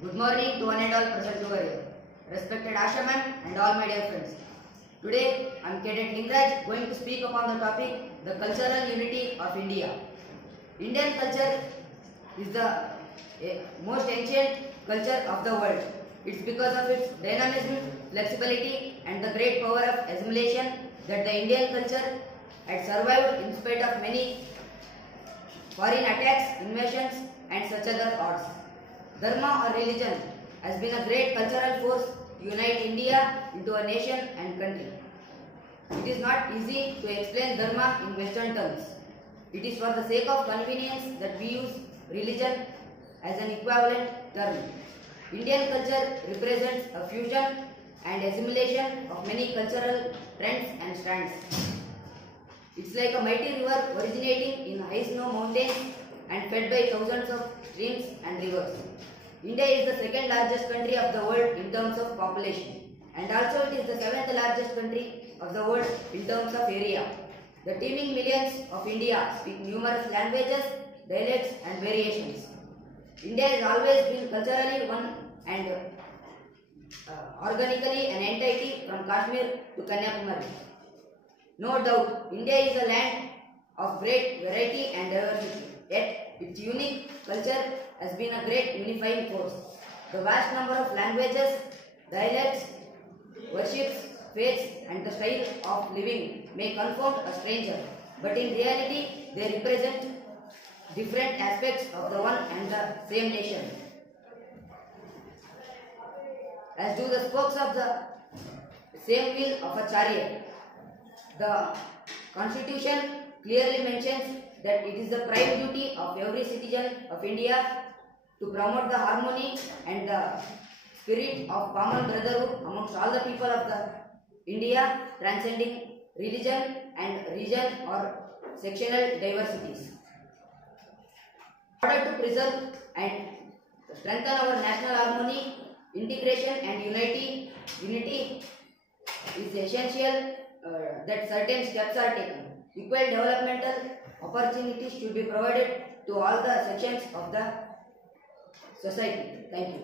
Good morning to one and all present over here. Respected Asha ma'am and all my dear friends. Today I am Cadet Lingraj going to speak upon the topic the cultural unity of India. Indian culture is the most ancient culture of the world. It's because of its dynamism, flexibility and the great power of assimilation that the Indian culture had survived in spite of many foreign attacks, invasions and such other odds. Dharma or religion has been a great cultural force to unite India into a nation and country. It is not easy to explain Dharma in Western terms. It is for the sake of convenience that we use religion as an equivalent term. Indian culture represents a fusion and assimilation of many cultural trends and strands. It's like a mighty river originating in high snow mountains and fed by thousands of streams and rivers. India is the second largest country of the world in terms of population, and also it is the seventh largest country of the world in terms of area. The teeming millions of India speak numerous languages, dialects and variations. India has always been culturally one and organically an entity from Kashmir to Kanyakumari. No doubt, India is a land of great variety and diversity, yet its unique culture has been a great unifying force. The vast number of languages, dialects, worships, faiths and the style of living may confound a stranger, but in reality they represent different aspects of the one and the same nation. As do the spokes of the same wheel of a chariot. The Constitution clearly mentions that it is the prime duty of every citizen of India to promote the harmony and the spirit of common brotherhood amongst all the people of the India, transcending religion and region or sectional diversities. In order to preserve and strengthen our national harmony, integration and unity is essential that certain steps are taken. Equal developmental opportunities should be provided to all the sections of the society. Thank you.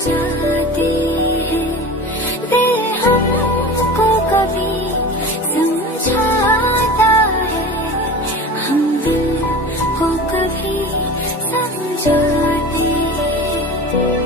जाते हैं दिल हमको कभी समझाता है, हम दिल को कभी समझाते हैं।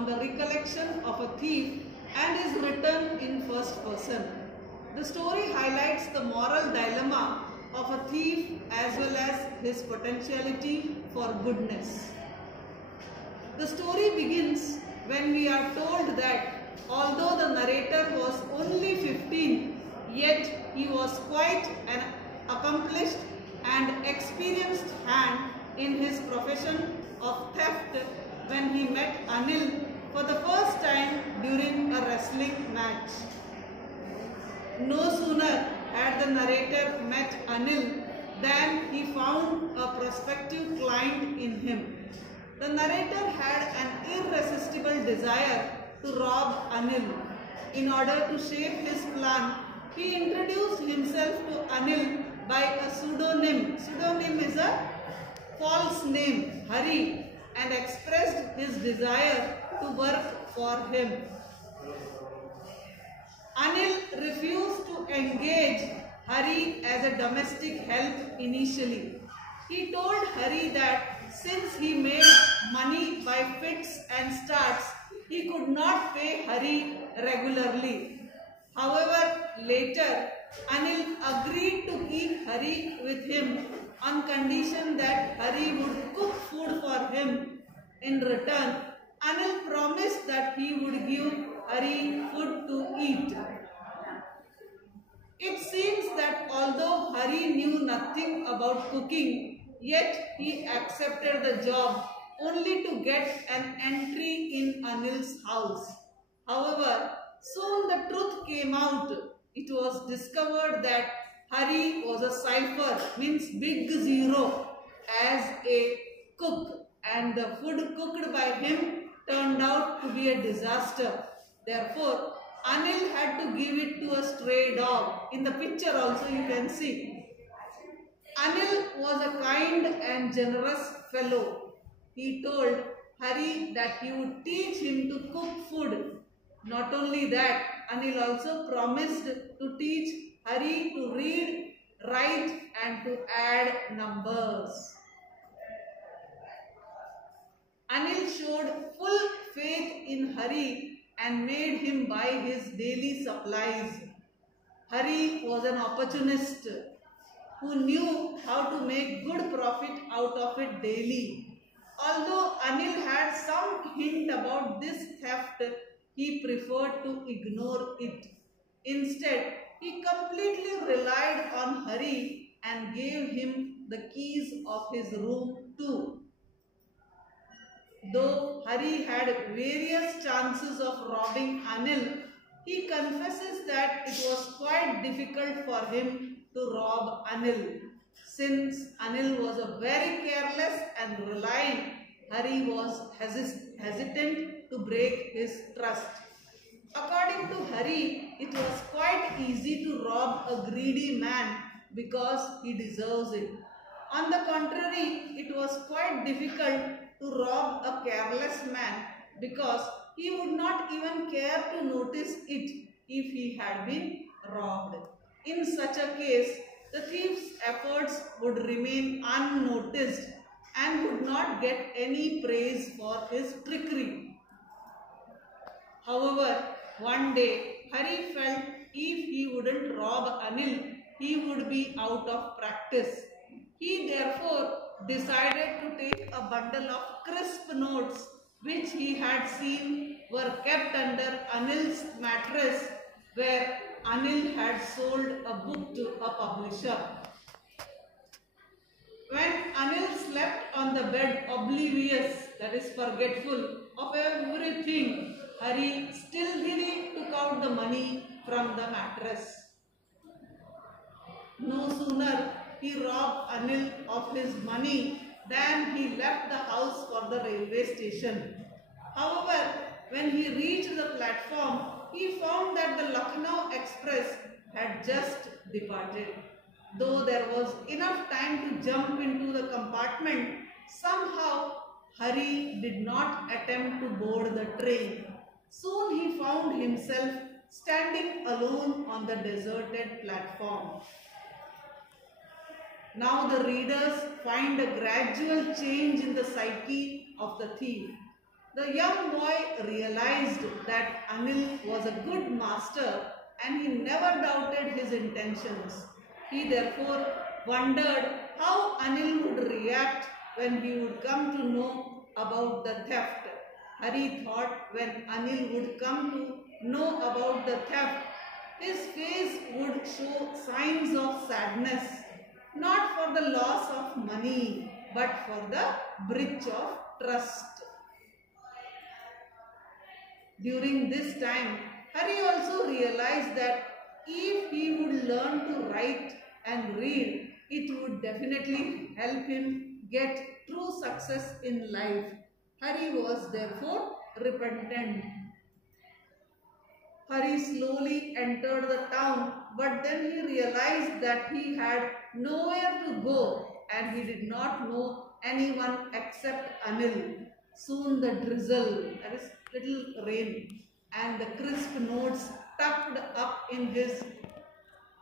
on the recollection of a thief and is written in first person. The story highlights the moral dilemma of a thief as well as his potentiality for goodness. The story begins when we are told that although the narrator was only 15, yet he was quite an accomplished and experienced hand in his profession of theft when he met Anil for the first time during a wrestling match. No sooner had the narrator met Anil than he found a prospective client in him. The narrator had an irresistible desire to rob Anil. In order to shape his plan, he introduced himself to Anil by a pseudonym. Pseudonym is a false name, Hari, and expressed his desire to work for him. Anil refused to engage Hari as a domestic help initially. He told Hari that since he made money by fits and starts, he could not pay Hari regularly. However, later, Anil agreed to keep Hari with him on condition that Hari would cook food for him. In return, Anil promised that he would give Hari food to eat. It seems that although Hari knew nothing about cooking, yet he accepted the job only to get an entry in Anil's house. However, soon the truth came out. It was discovered that Hari was a cipher, means big zero, as a cook, and the food cooked by him turned out to be a disaster. Therefore, Anil had to give it to a stray dog. In the picture also you can see. Anil was a kind and generous fellow. He told Hari that he would teach him to cook food. Not only that, Anil also promised to teach Hari to read, write and to add numbers. Anil showed full faith in Hari and made him buy his daily supplies. Hari was an opportunist who knew how to make good profit out of it daily. Although Anil had some hint about this theft, he preferred to ignore it. Instead, he completely relied on Hari and gave him the keys of his room too. Though Hari had various chances of robbing Anil, he confesses that it was quite difficult for him to rob Anil. Since Anil was a very careless and reliant, Hari was hesitant to break his trust. According to Hari, it was quite easy to rob a greedy man because he deserves it. On the contrary, it was quite difficult to rob a careless man because he would not even care to notice it if he had been robbed. In such a case, the thief's efforts would remain unnoticed and would not get any praise for his trickery. However, one day, Hari felt if he wouldn't rob Anil, he would be out of practice. He therefore decided to take a bundle of crisp notes which he had seen were kept under Anil's mattress where Anil had sold a book to a publisher. When Anil slept on the bed oblivious, that is forgetful of everything, Hari stealthily took out the money from the mattress. No sooner he robbed Anil of his money than he left the house for the railway station. However, when he reached the platform, he found that the Lucknow Express had just departed. Though there was enough time to jump into the compartment, somehow Hari did not attempt to board the train. Soon he found himself standing alone on the deserted platform. Now the readers find a gradual change in the psyche of the thief. The young boy realized that Anil was a good master and he never doubted his intentions. He therefore wondered how Anil would react when he would come to know about the theft. Hari thought when Anil would come to know about the theft, his face would show signs of sadness, not for the loss of money, but for the breach of trust. During this time, Hari also realized that if he would learn to write and read, it would definitely help him get true success in life. Hari was therefore repentant. Hari slowly entered the town, but then he realized that he had nowhere to go and he did not know anyone except Anil. Soon the drizzle, that is little rain, and the crisp notes tucked up in his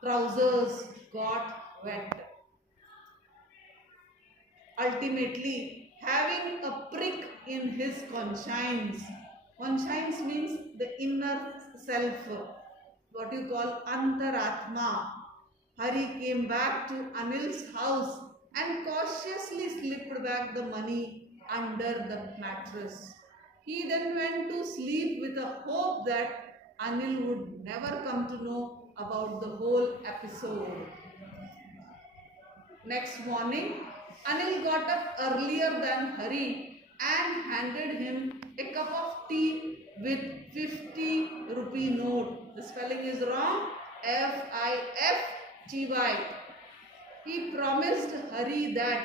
trousers got wet. Ultimately, having a prick in his conscience. Conscience means the inner self, what you call antaratma. Hari came back to Anil's house and cautiously slipped back the money under the mattress. He then went to sleep with a hope that Anil would never come to know about the whole episode. Next morning, Anil got up earlier than Hari and handed him a cup of tea with 50 rupee note. The spelling is wrong. F-I-F-T-Y. He promised Hari that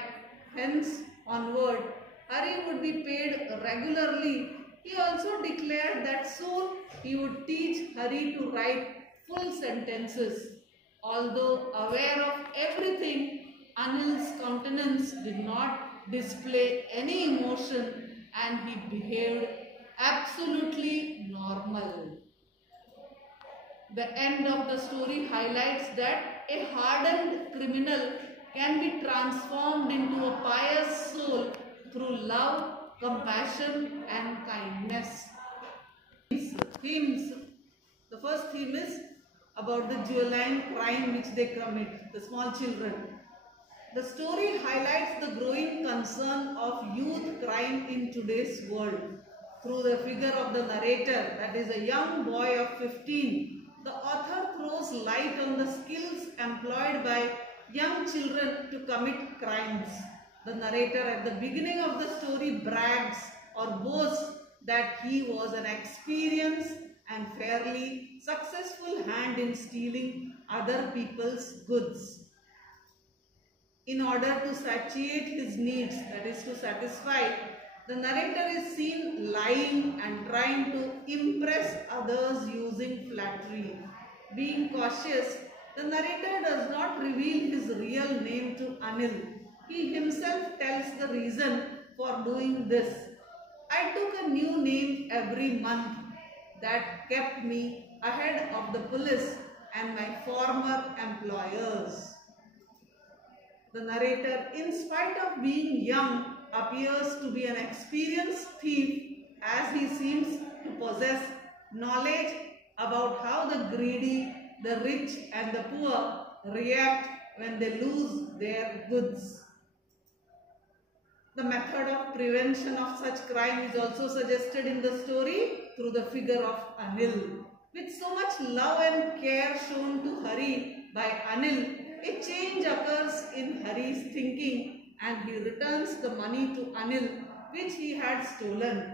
hence onward Hari would be paid regularly. He also declared that soon he would teach Hari to write full sentences. Although aware of everything, Anil's countenance did not display any emotion and he behaved absolutely normal. The end of the story highlights that a hardened criminal can be transformed into a pious soul through love, compassion and kindness. Themes. The first theme is about the juvenile crime which they commit, the small children. The story highlights the growing concern of youth crime in today's world. Through the figure of the narrator, that is a young boy of 15, the author throws light on the skills employed by young children to commit crimes. The narrator at the beginning of the story brags or boasts that he was an experienced and fairly successful hand in stealing other people's goods. In order to satiate his needs, that is to satisfy, the narrator is seen lying and trying to impress others using flattery. Being cautious, the narrator does not reveal his real name to Anil. He himself tells the reason for doing this. I took a new name every month that kept me ahead of the police and my former employers. The narrator, in spite of being young, appears to be an experienced thief as he seems to possess knowledge about how the greedy, the rich and the poor react when they lose their goods. The method of prevention of such crime is also suggested in the story through the figure of Anil. With so much love and care shown to Hari by Anil, a change occurs in Hari's thinking and he returns the money to Anil which he had stolen.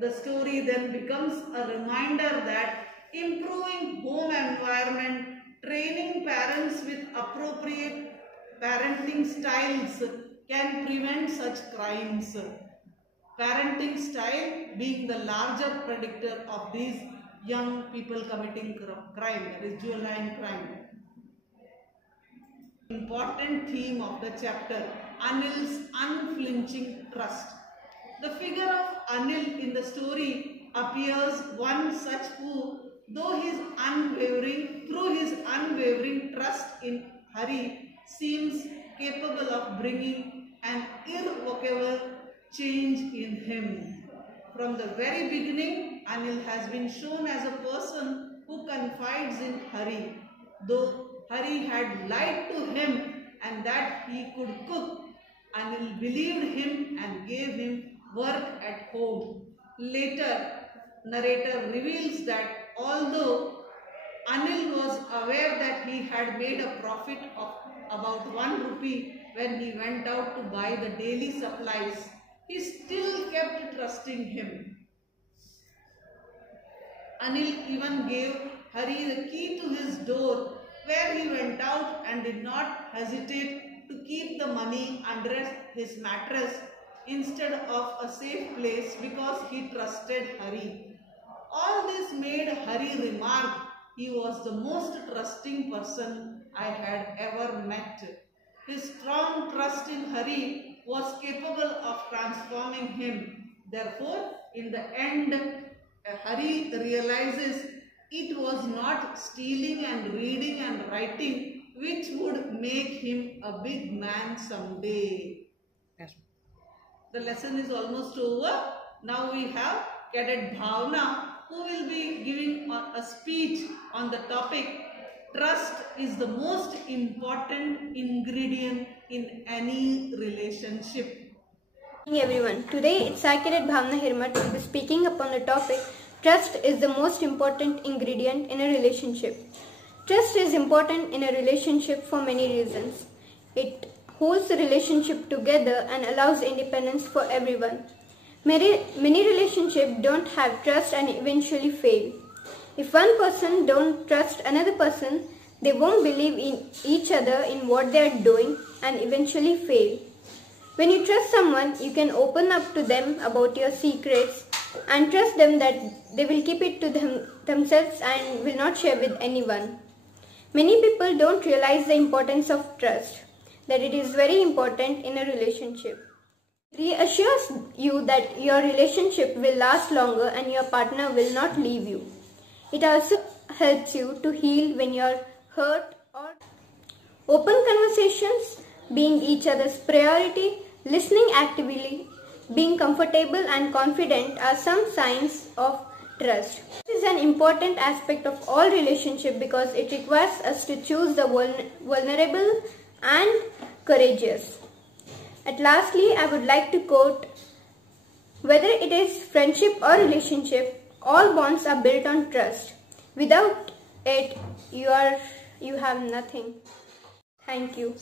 The story then becomes a reminder that improving home environment, training parents with appropriate parenting styles can prevent such crimes. Parenting style being the larger predictor of these young people committing crime, that is juvenile crime. Important theme of the chapter, Anil's unflinching trust. The figure of Anil in the story appears one such who, through his unwavering trust in Hari, seems capable of bringing an irrevocable change in him. From the very beginning, Anil has been shown as a person who confides in Hari. Though Hari had lied to him and that he could cook, Anil believed him and gave him work at home. Later, narrator reveals that although Anil was aware that he had made a profit of about 1 rupee when he went out to buy the daily supplies, he still kept trusting him. Anil even gave Hari the key to his door where he went out and did not hesitate to keep the money under his mattress instead of a safe place because he trusted Hari. All this made Hari remark, "He was the most trusting person I had ever met." His strong trust in Hari was capable of transforming him. Therefore, in the end, Hari realizes it was not stealing and reading and writing which would make him a big man someday. Yes. The lesson is almost over. Now we have Cadet Bhavna, who will be giving a speech on the topic, "Trust is the most important ingredient in any relationship." Good evening everyone. Today it's Cadet Bhavna Hirmat will be speaking upon the topic, trust is the most important ingredient in a relationship. Trust is important in a relationship for many reasons. It holds the relationship together and allows independence for everyone. Many relationships don't have trust and eventually fail. If one person don't trust another person, they won't believe in each other in what they are doing and eventually fail. When you trust someone, you can open up to them about your secrets and trust them that they will keep it to themselves and will not share with anyone. Many people don't realize the importance of trust, that it is very important in a relationship. It reassures you that your relationship will last longer and your partner will not leave you. It also helps you to heal when you are hurt or open conversations, being each other's priority, listening actively, being comfortable and confident are some signs of trust. This is an important aspect of all relationships because it requires us to choose the vulnerable and courageous. And lastly, I would like to quote, "Whether it is friendship or relationship, all bonds are built on trust. Without it, you have nothing." Thank you.